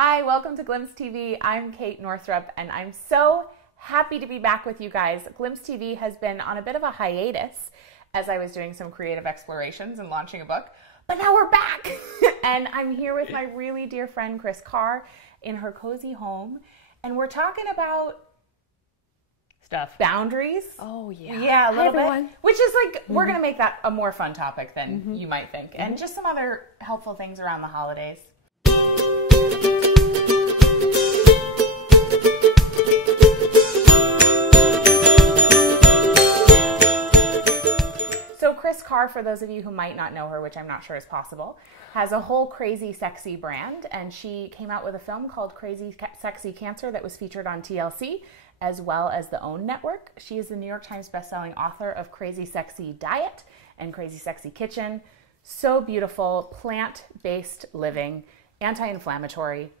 Hi, welcome to Glimpse TV. I'm Kate Northrup, and I'm so happy to be back with you guys. Glimpse TV has been on a bit of a hiatus as I was doing some creative explorations and launching a book, but now we're back. And I'm here with my really dear friend, Kris Carr, in her cozy home, and we're talking about stuff. Boundaries. Oh, yeah. Yeah, a little everyone. bit. Which is like, we're going to make that a more fun topic than you might think. And just some other helpful things around the holidays. So Kris Carr, for those of you who might not know her, which I'm not sure is possible, has a whole crazy sexy brand, and she came out with a film called Crazy Sexy Cancer that was featured on TLC, as well as the OWN network. She is the New York Times bestselling author of Crazy Sexy Diet and Crazy Sexy Kitchen. So beautiful, plant-based living, anti-inflammatory.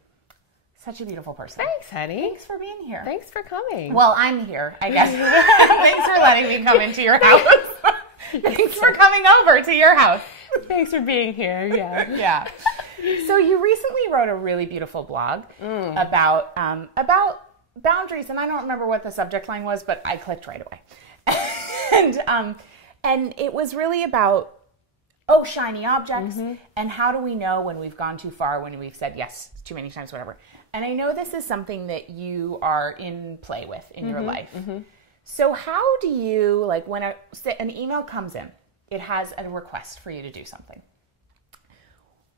Such a beautiful person. Thanks, honey. Thanks for being here. Thanks for coming. Well, I'm here, I guess. Thanks for letting me come into your house. Thanks for coming over to your house. Thanks for being here. Yeah. Yeah. So you recently wrote a really beautiful blog about boundaries, and I don't remember what the subject line was, but I clicked right away. And it was really about shiny objects, and how do we know when we've gone too far, when we've said yes too many times, whatever. And I know this is something that you are in play with in your life. So how do you, like, when an email comes in, it has a request for you to do something.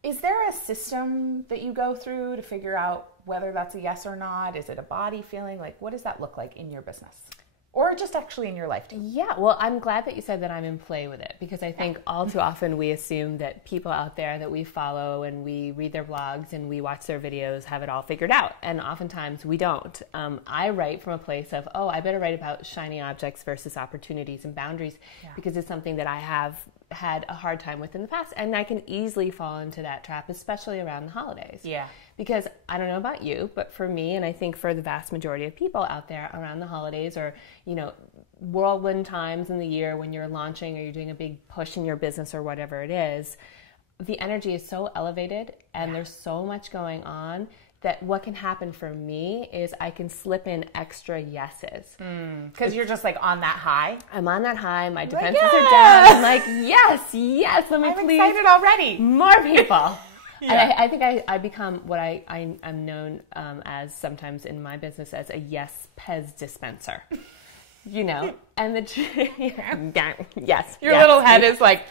Is there a system that you go through to figure out whether that's a yes or not? Is it a body feeling? Like, what does that look like in your business? Or just actually in your life too? Yeah, well, I'm glad that you said that I'm in play with it, because I think all too often we assume that people out there that we follow and we read their blogs and we watch their videos have it all figured out. And oftentimes we don't. I write from a place of, I better write about shiny objects versus opportunities and boundaries, because it's something that I have had a hard time with in the past. And I can easily fall into that trap, especially around the holidays. Yeah. Because I don't know about you, but for me, and I think for the vast majority of people out there around the holidays, or, whirlwind times in the year when you're launching or you're doing a big push in your business or whatever it is, the energy is so elevated and there's so much going on that what can happen for me is I can slip in extra yeses. Because you're just like on that high. I'm on that high. My defenses are down. I'm like, yes, let me I'm please. excited already. More people. Yeah. And I think I become what I'm known as sometimes in my business as a yes Pez dispenser. And yes. Your little head is like.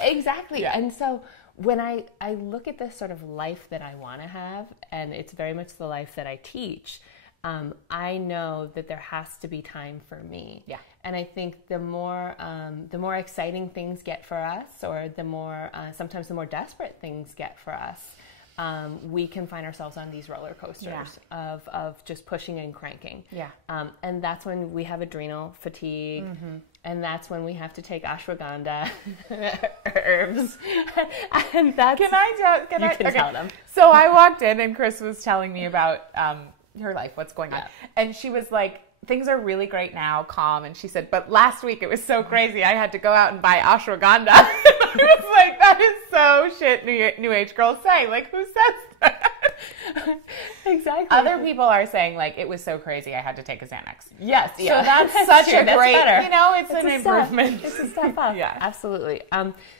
Exactly. Yeah. And so when I look at this sort of life that I want to have, and it's very much the life that I teach, I know that there has to be time for me. Yeah. And I think the more exciting things get for us, or the more sometimes the more desperate things get for us, we can find ourselves on these roller coasters of just pushing and cranking. Yeah. And that's when we have adrenal fatigue. And that's when we have to take ashwagandha herbs. And that's Can I tell them. So I walked in and Kris was telling me about her life, what's going on. And she was like, things are really great now, calm. And she said, but last week it was so crazy. I had to go out and buy ashwagandha. I was like, that is so shit New Age girls say. Like, who says that? Exactly. Other people are saying, like, it was so crazy I had to take a Xanax. Yes. Yeah. So that's such a great, better. it's an improvement. It's a step up. Yeah. Absolutely.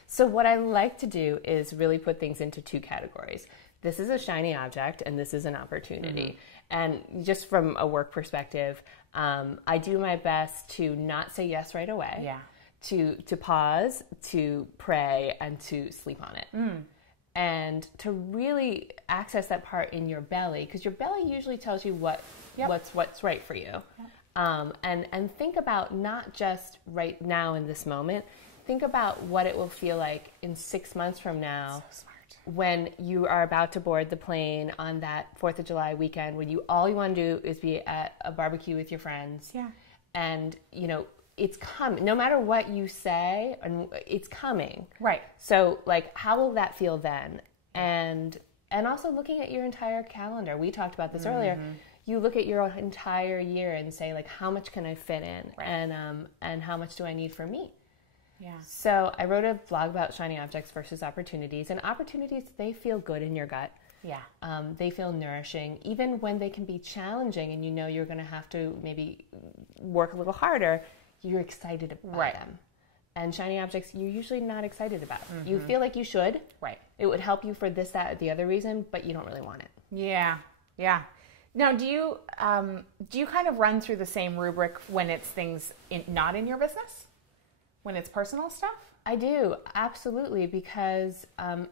So what I like to do is really put things into two categories. This is a shiny object and this is an opportunity. And just from a work perspective, I do my best to not say yes right away. Yeah. To pause, to pray, and to sleep on it. And to really access that part in your belly, because your belly usually tells you what's right for you. And think about not just right now in this moment. Think about what it will feel like in 6 months from now. So smart. When you are about to board the plane on that 4th of July weekend, when all you want to do is be at a barbecue with your friends. Yeah. And, it's coming. No matter what you say, and it's coming. Right. So, like, how will that feel then? And also looking at your entire calendar. We talked about this earlier. You look at your entire year and say, like, how much can I fit in? Right. And how much do I need for me? Yeah. So I wrote a blog about shiny objects versus opportunities, and opportunities, they feel good in your gut. Yeah. They feel nourishing, even when they can be challenging and you know you're going to have to maybe work a little harder, you're excited about them. And shiny objects, you're usually not excited about. You feel like you should. Right. It would help you for this, that, or the other reason, but you don't really want it. Yeah. Yeah. Now, do you kind of run through the same rubric when it's things not in your business? When it's personal stuff? I do, absolutely, because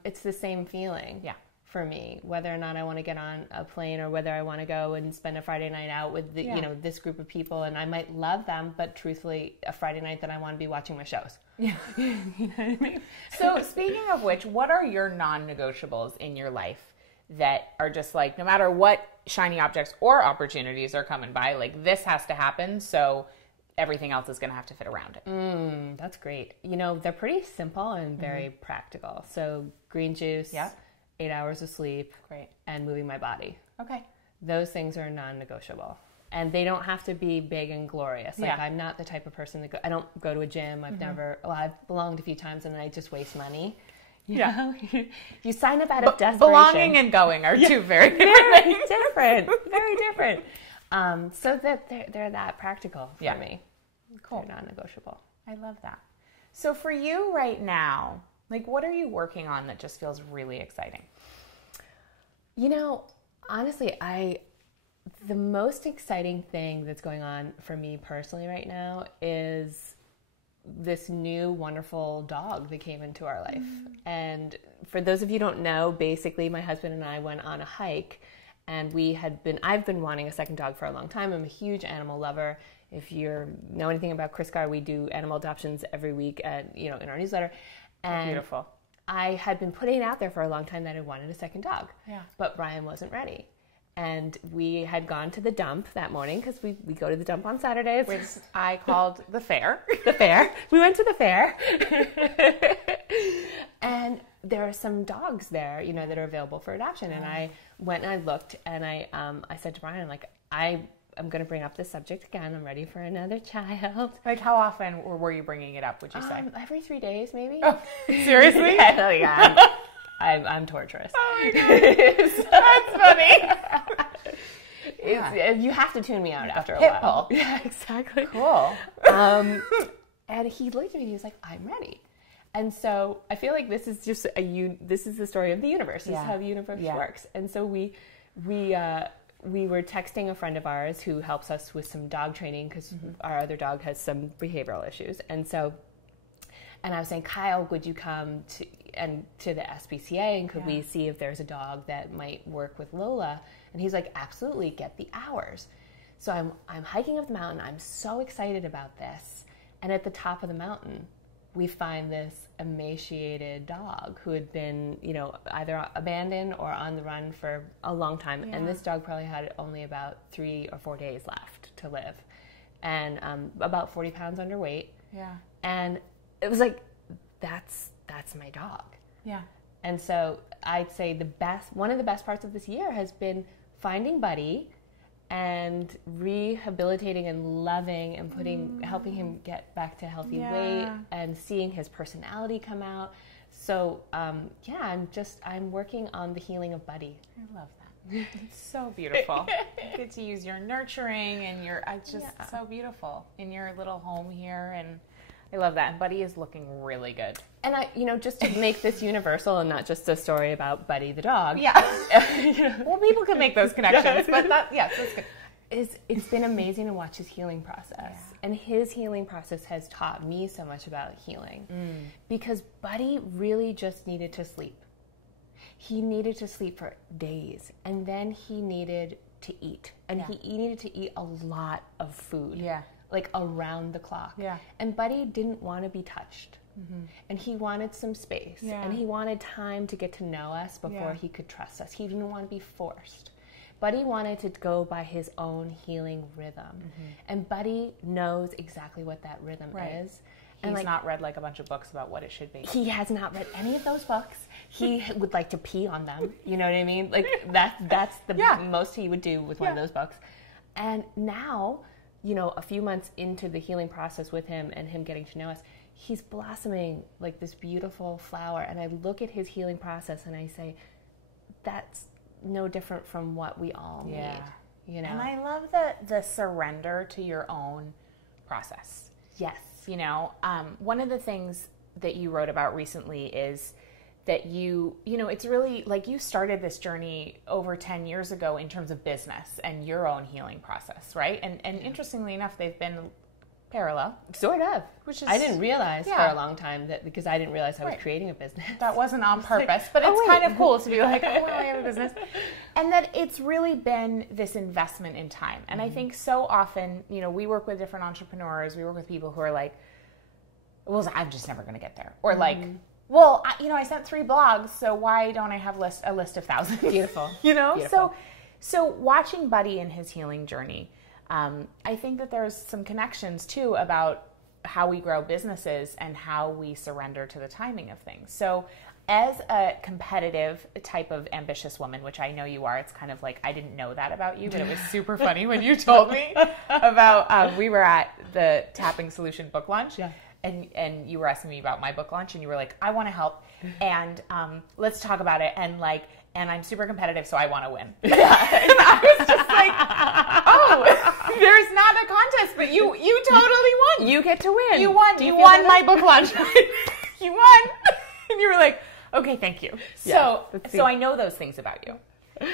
it's the same feeling. Yeah. For me, whether or not I want to get on a plane or whether I want to go and spend a Friday night out with this group of people, and I might love them, but truthfully, a Friday night that I want to be watching my shows. Yeah. You know what I mean? So speaking of which, what are your non-negotiables in your life that are just like, no matter what shiny objects or opportunities are coming by, like this has to happen, so everything else is going to have to fit around it? That's great. You know, they're pretty simple and very practical. So green juice. Yeah. 8 hours of sleep, great, and moving my body. Okay. Those things are non-negotiable. And they don't have to be big and glorious. Like, I'm not the type of person that I don't go to a gym. I've I've belonged a few times and I just waste money. You know? You sign up out of desperation. Belonging and going are two very different. Very different. So that they're that practical for me. Cool. They're non-negotiable. I love that. So for you right now, like, what are you working on that just feels really exciting? You know, honestly, the most exciting thing that's going on for me personally right now is this new wonderful dog that came into our life. And for those of you who don't know, basically my husband and I went on a hike, and I've been wanting a second dog for a long time. I'm a huge animal lover. If you know anything about Kris Carr, we do animal adoptions every week in our newsletter. And beautiful. I had been putting it out there for a long time that I wanted a second dog. Yeah. But Brian wasn't ready. And we had gone to the dump that morning, because we go to the dump on Saturdays. Which I called the fair. The fair. We went to the fair. And there are some dogs there, that are available for adoption. And I went and I looked, and I said to Brian, I'm going to bring up this subject again. I'm ready for another child. Like, how often were you bringing it up, would you say? Every 3 days, maybe. Oh, seriously? Yeah. I'm torturous. Oh my God. That's funny. You have to tune me out after a pit while. bull. Yeah, exactly. Cool. And he looked at me and he was like, I'm ready. And so I feel like this is just this is the story of the universe. This is how the universe works. And so we were texting a friend of ours who helps us with some dog training, because our other dog has some behavioral issues. And I was saying, Kyle, would you come to the SPCA, and could we see if there's a dog that might work with Lola? And he's like, absolutely, get the hours. So I'm hiking up the mountain. I'm so excited about this. And at the top of the mountain, we find this emaciated dog who had been, either abandoned or on the run for a long time. Yeah. And this dog probably had only about 3 or 4 days left to live, and about 40 pounds underweight. Yeah. And it was like, that's my dog. Yeah. And so I'd say one of the best parts of this year has been finding Buddy and rehabilitating and loving and helping him get back to healthy weight, and seeing his personality come out. So I'm working on the healing of Buddy. I love that. It's so beautiful. You get to use your nurturing and it's just so beautiful in your little home here, and I love that. And Buddy is looking really good. And just to make this universal and not just a story about Buddy the dog. Yeah. Well, people can make those connections, but that's good. It's been amazing to watch his healing process. Yeah. And his healing process has taught me so much about healing. Because Buddy really just needed to sleep. He needed to sleep for days, and then he needed to eat. And he needed to eat a lot of food. Yeah. Like around the clock. Yeah. And Buddy didn't want to be touched. And he wanted some space. Yeah. And he wanted time to get to know us before he could trust us. He didn't want to be forced. Buddy wanted to go by his own healing rhythm. And Buddy knows exactly what that rhythm is. He's not read like a bunch of books about what it should be. He has not read any of those books. He would like to pee on them. You know what I mean? Like that's the most he would do with one of those books. And now, a few months into the healing process with him and him getting to know us, he's blossoming like this beautiful flower. And I look at his healing process and I say, that's no different from what we all need. You know? And I love the surrender to your own process. Yes. You know, one of the things that you wrote about recently is that you know, it's really like you started this journey over 10 years ago in terms of business and your own healing process, right? And interestingly enough, they've been parallel. Sort of. Which is, I didn't realize for a long time that, because I didn't realize I was creating a business. That wasn't on purpose, but it's kind of cool to be like, oh, well, I have a business. And that it's really been this investment in time. And I think so often, you know, we work with different entrepreneurs, we work with people who are like, well, I'm just never going to get there. Or like, well, I sent 3 blogs, so why don't I have a list of thousands? Beautiful. You know? Beautiful. So watching Buddy in his healing journey, I think that there's some connections too about how we grow businesses and how we surrender to the timing of things. So as a competitive type of ambitious woman, which I know you are, it's kind of like, I didn't know that about you, but it was super funny when you told me about, we were at the Tapping Solution book launch. Yeah. And you were asking me about my book launch, and you were like, I want to help, and let's talk about it, and I'm super competitive, so I want to win. And I was just like, oh, there's not a contest, but you totally won. You get to win. You won. You won my book launch. You won. And you were like, okay, thank you. So I know those things about you,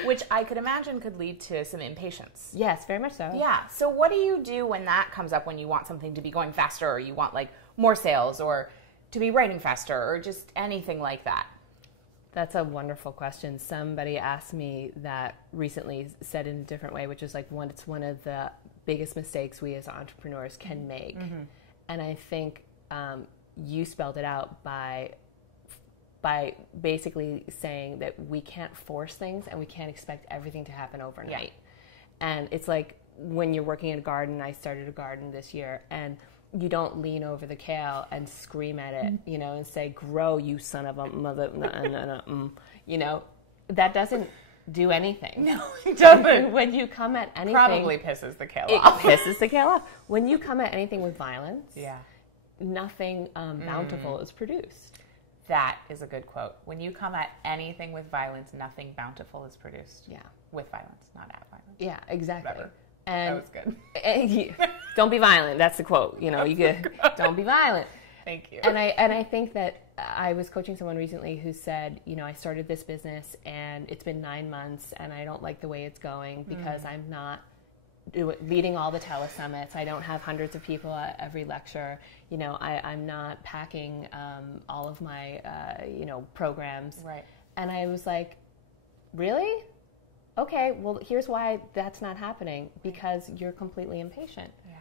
which I could imagine could lead to some impatience. Yes, very much so. Yeah. So what do you do when that comes up, when you want something to be going faster, or you want like more sales, or to be writing faster, or just anything like that? That's a wonderful question. Somebody asked me that recently, said in a different way, which is like, it's one of the biggest mistakes we as entrepreneurs can make. And I think you spelled it out by basically saying that we can't force things and we can't expect everything to happen overnight. And it's like when you're working in a garden, I started a garden this year, and you don't lean over the kale and scream at it, you know, and say, grow, you son of a mother, you know, that doesn't do anything. No, it doesn't. When you come at anything... Probably pisses the kale off. It pisses the kale off. When you come at anything with violence, nothing bountiful is produced. That is a good quote. When you come at anything with violence, nothing bountiful is produced. Yeah. With violence, not at violence. Yeah, exactly. Whatever. And that was good. Don't be violent. That's the quote. You know, don't be violent. Thank you. And I think that I was coaching someone recently who said, you know, I started this business and it's been 9 months and I don't like the way it's going because I'm not leading all the telesummits. I don't have hundreds of people at every lecture. You know, I'm not packing all of my, programs. Right. And I was like, really? Okay, well, here's why that's not happening, because you're completely impatient. Yeah.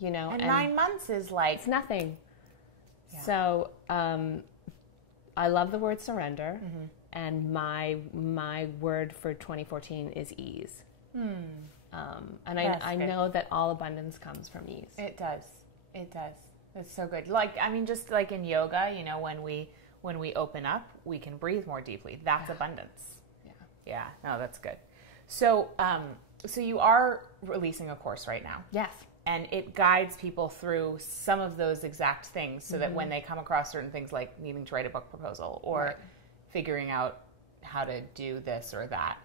You know, and 9 months is like... It's nothing. Yeah. So I love the word surrender, and my word for 2014 is ease. And I know that all abundance comes from ease. It does. It does. It's so good. Like, I mean, just like in yoga, you know, when we open up, we can breathe more deeply. That's abundance. Yeah. Yeah. No, that's good. So, so you are releasing a course right now. Yes. And it guides people through some of those exact things so that when they come across certain things like needing to write a book proposal or figuring out how to do this or that.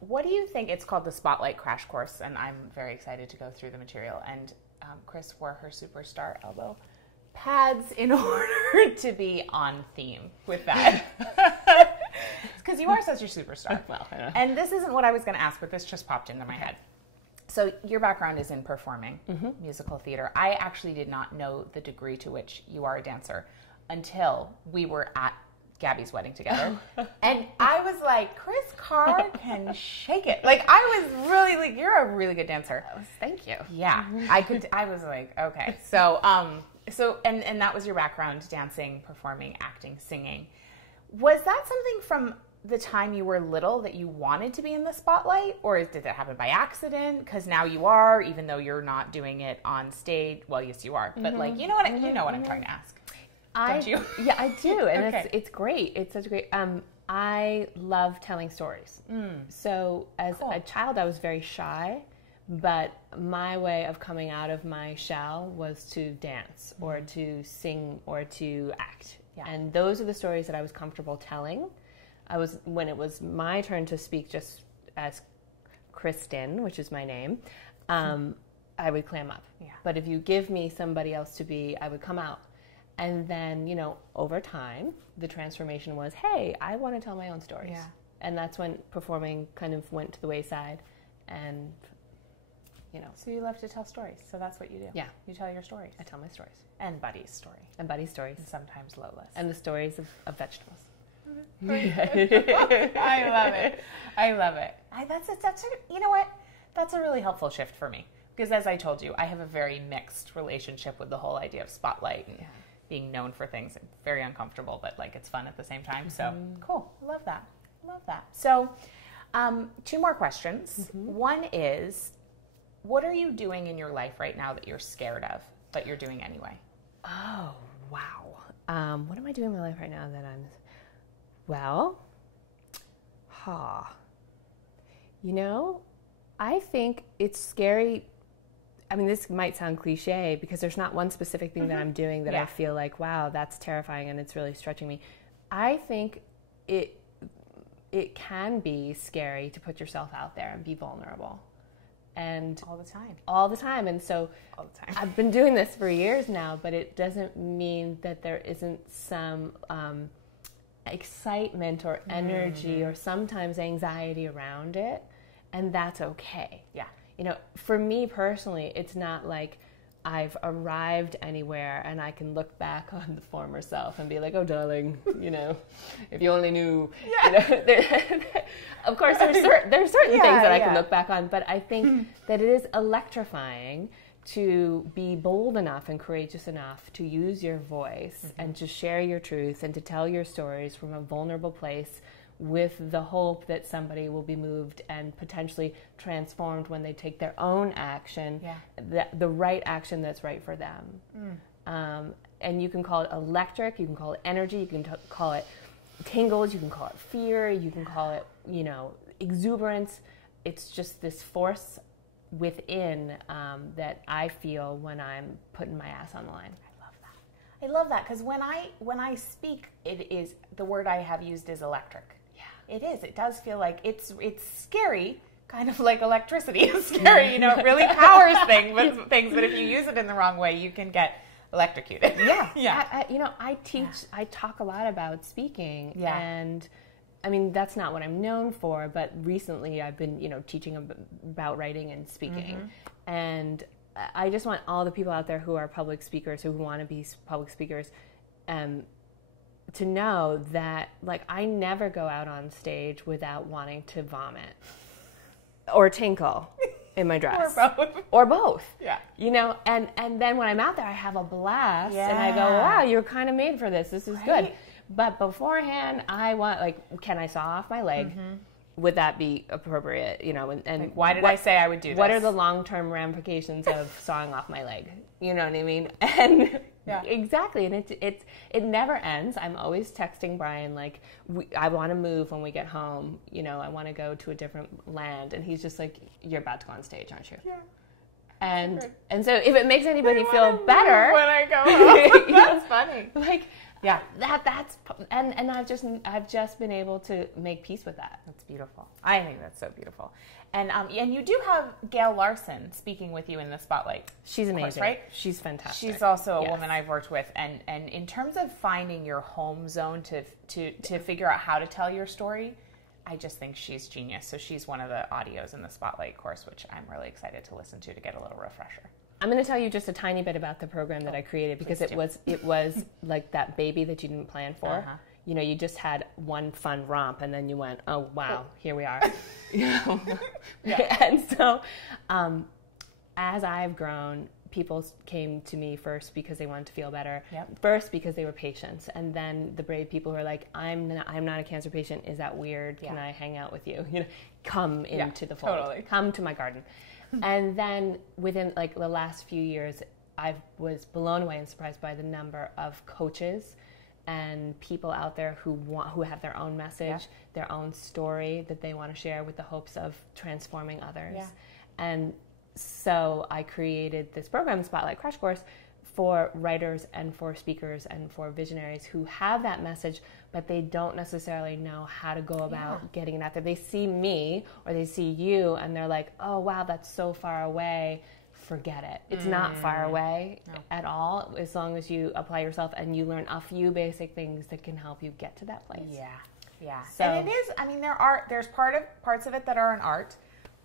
What do you think? It's called the Spotlight Crash Course, and I'm very excited to go through the material. And Kris wore her superstar elbow pads in order to be on theme with that. Because you are such a superstar. Well, I know. And this isn't what I was going to ask, but this just popped into my head. So your background is in performing, musical theater. I actually did not know the degree to which you are a dancer until we were at Gabby's wedding together. And I was like, Kris Carr can shake it. Like, I was really like, you're a really good dancer. Thank you. Yeah. I was like, okay. So, and that was your background, dancing, performing, acting, singing. Was that something from the time you were little that you wanted to be in the spotlight, or did that happen by accident? Because now you are, even though you're not doing it on stage. Well, yes, you are, but like, you know what I'm trying to ask. Don't you? Yeah, I do, and Okay. it's great. It's such a great. I love telling stories. So as a child, I was very shy, But my way of coming out of my shell was to dance or to sing or to act. Yeah. And those are the stories that I was comfortable telling. When it was my turn to speak just as Kristen, which is my name, I would clam up. Yeah. But if you give me somebody else to be, I would come out. And then, over time, the transformation was, hey, I want to tell my own stories. Yeah. And that's when performing kind of went to the wayside. And, So you love to tell stories. So that's what you do. Yeah. You tell your stories. I tell my stories. And Buddy's story. And Buddy's stories. And sometimes Lola's. And the stories of vegetables. I love it. I love it. You know what? That's a really helpful shift for me. Because as I told you, I have a very mixed relationship with the whole idea of spotlight and being known for things. I'm very uncomfortable, but it's fun at the same time. So cool. Love that. Love that. So 2 more questions. One is, what are you doing in your life right now that you're scared of, but you're doing anyway? Oh, wow. What am I doing in my life right now that I'm... Well, I think it's scary. I mean, this might sound cliche because there's not one specific thing that I'm doing that I feel like, wow, that's terrifying and it's really stretching me. I think it can be scary to put yourself out there and be vulnerable. And all the time. And so all the time. I've been doing this for years now, but it doesn't mean that there isn't some excitement or energy or sometimes anxiety around it. And that's okay. Yeah. For me personally, it's not like I've arrived anywhere and I can look back on the former self and be like, oh, darling, if you only knew. Of course, there's certain things that I can look back on, but I think that it is electrifying to be bold enough and courageous enough to use your voice and to share your truth and to tell your stories from a vulnerable place with the hope that somebody will be moved and potentially transformed when they take their own action, the right action that's right for them. And you can call it electric, you can call it energy, you can call it tingles, you can call it fear, you can call it, exuberance. It's just this force within that I feel when I'm putting my ass on the line. I love that because when I speak, it is the word I have used is electric. Yeah, it is. It does feel like it's scary, kind of like electricity is scary. It really powers things. But if you use it in the wrong way, you can get electrocuted. Yeah. I talk a lot about speaking, and I mean that's not what I'm known for. But recently, I've been teaching about writing and speaking, and I just want all the people out there who are public speakers, who want to be public speakers, to know that, I never go out on stage without wanting to vomit or tinkle in my dress. Or both. Yeah. And then when I'm out there, I have a blast, and I go, wow, you're kind of made for this. This is good. But beforehand, I want, can I saw off my leg? Would that be appropriate? And why did I say I would do this? What are the long-term ramifications of sawing off my leg? You know what I mean? And exactly. And it never ends. I'm always texting Brian I want to move when we get home. I want to go to a different land. And he's just like, you're about to go on stage, aren't you? Yeah. And so if it makes anybody feel better when I go home, that's funny. Yeah, that's and I've just been able to make peace with that. That's beautiful. I think that's so beautiful. And you do have Gail Larson speaking with you in the spotlight. She's amazing, course, right? She's fantastic. She's also a woman I've worked with, and in terms of finding your home zone to figure out how to tell your story, I just think she's genius. So she's one of the audios in the spotlight course, which I'm really excited to listen to get a little refresher. I'm going to tell you just a tiny bit about the program that I created because it was like that baby that you didn't plan for. You just had one fun romp and then you went, oh wow, here we are. And so, as I've grown, people came to me first because they wanted to feel better. First because they were patients, and then the brave people who are like, I'm not a cancer patient. Is that weird? Can I hang out with you? Come into the fold. Totally. Come to my garden. And then within the last few years, I was blown away and surprised by the number of coaches and people out there who have their own message, their own story that they want to share with the hopes of transforming others. And So I created this program, Spotlight Crash Course, for writers and for speakers and for visionaries who have that message, but they don't necessarily know how to go about getting it out there. They see me or they see you and they're like, oh, wow, that's so far away. Forget it. It's not far away at all, as long as you apply yourself and you learn a few basic things that can help you get to that place. Yeah. So, and it is, I mean, there's parts of it that are an art,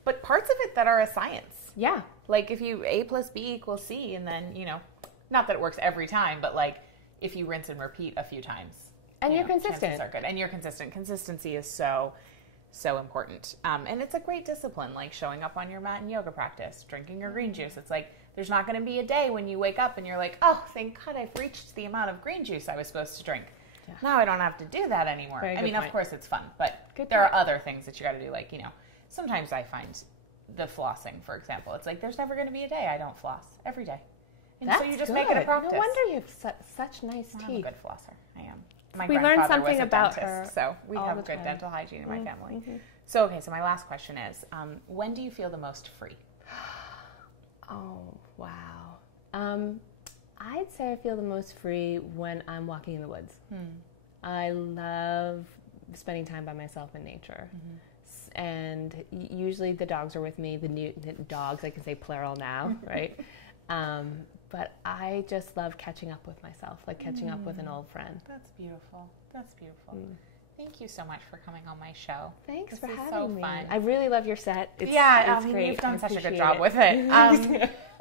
but parts of it that are a science. Yeah. Like if you A plus B equals C, and then, you know, not that it works every time, but like if you rinse and repeat a few times. And you're consistent. Chances are good. And you're consistent. Consistency is so important. And it's a great discipline, like showing up on your mat in yoga practice, drinking your green juice. It's like, there's not going to be a day when you wake up and you're like, oh, thank God I've reached the amount of green juice I was supposed to drink. Yeah. Now I don't have to do that anymore. I mean, of course it's fun, but there are other things that you got to do. Like, you know, sometimes I find the flossing, for example, it's like, there's never going to be a day I don't floss every day. And so you just make it a practice. No wonder you have such nice teeth. I'm a good flosser. I am. We learned something about dentist, her. So we have good dental hygiene in my family. So, okay, so my last question is, when do you feel the most free? Oh, wow. I'd say I feel the most free when I'm walking in the woods. I love spending time by myself in nature. And usually the dogs are with me, the dogs, I can say plural now, right? But I just love catching up with myself, like catching up with an old friend. That's beautiful. That's beautiful. Thank you so much for coming on my show. Thanks for having me. Fun. I really love your set. It's great. You've done such a good job with it.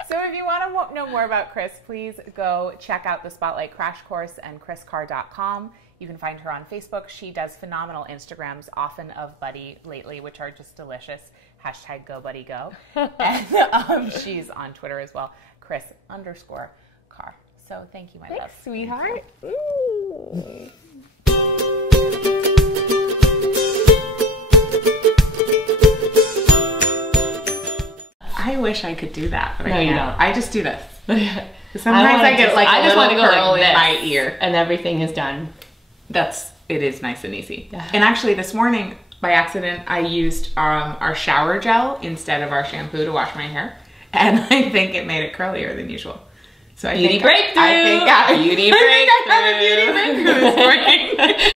So if you want to know more about Kris, please go check out the Spotlight Crash Course and KrisCarr.com. You can find her on Facebook. She does phenomenal Instagrams, often of Buddy lately, which are just delicious. #GoBuddyGo. And she's on Twitter as well, Kris_Carr. So thank you, my love. Thanks, sweetheart. I wish I could do that. No, you don't. I just do this. Sometimes I get like a little curl in my ear. And everything is done. It is nice and easy. Yeah. And actually this morning, by accident, I used our shower gel instead of our shampoo to wash my hair. And I think it made it curlier than usual. So I think I have a beauty breakthrough this morning.